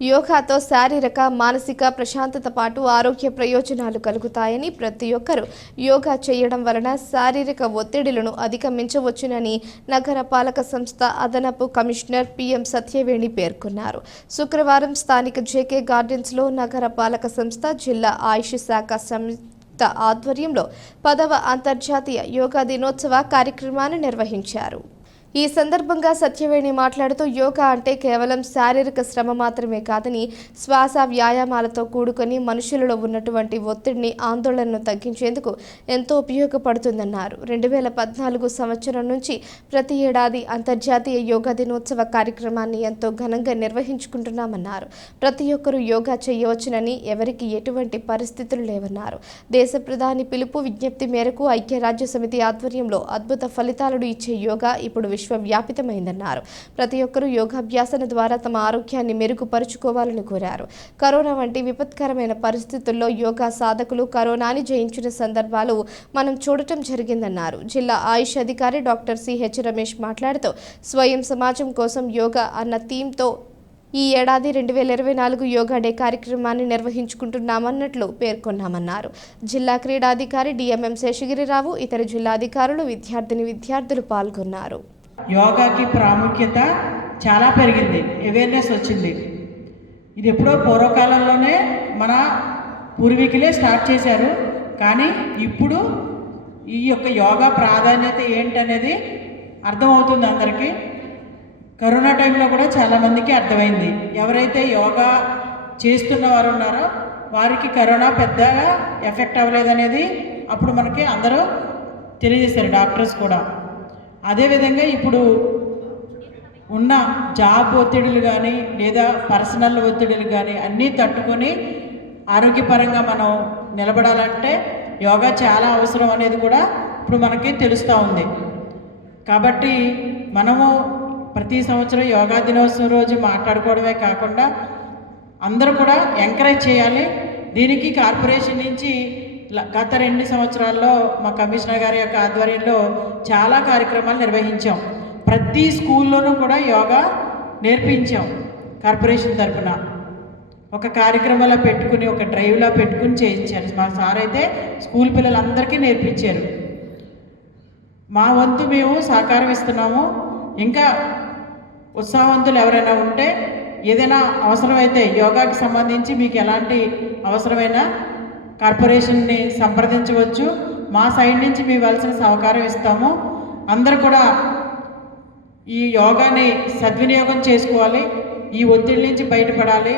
యోగాతో శారీరక మానసిక ప్రశాంతత పాటు ఆరోగ్య ప్రయోజనాలు కలుగుతాయని ప్రతి ఒక్కరూ యోగా చేయడం వలన శారీరక ఒత్తిడులను అధిగమించవచ్చునని నగర పాలక సంస్థ అదనపు కమిషనర్ పిఎం సత్యవేణి పేర్కొన్నారు. శుక్రవారం స్థానిక జేకే గార్డెన్స్లో నగర పాలక సంస్థ జిల్లా ఆయుష్ శాఖ ఆధ్వర్యంలో 10వ అంతర్జాతీయ యోగా దినోత్సవ కార్యక్రమాన్ని నిర్వహించారు. ఈ సందర్భంగా సత్యవేణి మాట్లాడుతూ యోగా అంటే కేవలం శారీరక శ్రమ మాత్రమే కాదని శ్వాస వ్యాయామాలతో కూడుకొని మనుషులలో ఉన్నటువంటి ఒత్తిడిని ఆందోళనను తగ్గించేందుకు ఎంతో ఉపయోగపడుతుందన్నారు. 2014 సంవత్సరం నుంచి ప్రతి ఏడాది అంతర్జాతీయ యోగా దినోత్సవ కార్యక్రమాన్ని ఎంతో ఘనంగా నిర్వహించుకుంటున్నామన్నారు. ప్రతి ఒక్కరూ యోగా చేయవచ్చునని ఎవరికి ఎటువంటి పరిస్థితులు లేవన్నారు. దేశ ప్రధాని పిలుపు విజ్ఞప్తి మేరకు ఐక్యరాజ్య సమితి ఆధ్వర్యంలో అద్భుత ఫలితాలను ఇచ్చే యోగా ఇప్పుడు విశ్వవ్యాపితమైందన్నారు. ప్రతి ఒక్కరూ యోగాభ్యాసన ద్వారా తమ ఆరోగ్యాన్ని మెరుగుపరుచుకోవాలని కోరారు. కరోనా వంటి విపత్కరమైన పరిస్థితుల్లో యోగా సాధకులు కరోనాని జయించిన సందర్భాలు మనం చూడటం జరిగిందన్నారు. జిల్లా ఆయుష్ అధికారి డాక్టర్ సిహెచ్ రమేష్ మాట్లాడుతూ స్వయం సమాజం కోసం యోగా అన్న థీమ్తో ఈ ఏడాది 2024 యోగా డే కార్యక్రమాన్ని నిర్వహించుకుంటున్నామన్నట్లు పేర్కొన్నామన్నారు. జిల్లా క్రీడాధికారి డిఎంఎం శేషగిరిరావు, ఇతర జిల్లా అధికారులు, విద్యార్థులు పాల్గొన్నారు. యోగాకి ప్రాముఖ్యత చాలా పెరిగింది, అవేర్నెస్ వచ్చింది. ఇది ఎప్పుడో పూర్వకాలంలోనే మన పూర్వీకులే స్టార్ట్ చేశారు. కానీ ఇప్పుడు ఈ యొక్క యోగా ప్రాధాన్యత ఏంటనేది అర్థమవుతుంది అందరికీ. కరోనా టైంలో కూడా చాలామందికి అర్థమైంది. ఎవరైతే యోగా చేస్తున్న వారు ఉన్నారో వారికి కరోనా పెద్దగా ఎఫెక్ట్ అవ్వలేదనేది అప్పుడు మనకి అందరూ తెలియజేశారు, డాక్టర్స్ కూడా. అదేవిధంగా ఇప్పుడు ఉన్న జాబ్ ఒత్తిడులు కానీ లేదా పర్సనల్ ఒత్తిడులు కానీ అన్నీ తట్టుకొని ఆరోగ్యపరంగా మనం నిలబడాలంటే యోగా చాలా అవసరం అనేది కూడా ఇప్పుడు మనకి తెలుస్తూ ఉంది. కాబట్టి మనము ప్రతి సంవత్సరం యోగా దినోత్సవం రోజు మాట్లాడుకోవడమే కాకుండా అందరూ కూడా ఎంకరేజ్ చేయాలి. దీనికి కార్పొరేషన్ నుంచి గత 2 సంవత్సరాల్లో మా కమిషనర్ గారి యొక్క ఆధ్వర్యంలో చాలా కార్యక్రమాలు నిర్వహించాం. ప్రతి స్కూల్లోనూ కూడా యోగా నేర్పించాం. కార్పొరేషన్ తరఫున ఒక కార్యక్రమంలో పెట్టుకుని, ఒక డ్రైవ్లా పెట్టుకుని చేయించారు. మా సార్ అయితే స్కూల్ పిల్లలందరికీ నేర్పించారు. మా వంతు మేము సహకారం ఇస్తున్నాము. ఇంకా ఉత్సాహవంతులు ఎవరైనా ఉంటే ఏదైనా అవసరమైతే యోగాకి సంబంధించి మీకు ఎలాంటి అవసరమైనా కార్పొరేషన్ని సంప్రదించవచ్చు. మా సైడ్ నుంచి మేము ఇవ్వాల్సిన సహకారం ఇస్తాము. అందరూ కూడా ఈ యోగాని సద్వినియోగం చేసుకోవాలి. ఈ ఒత్తిడి నుంచి బయటపడాలి.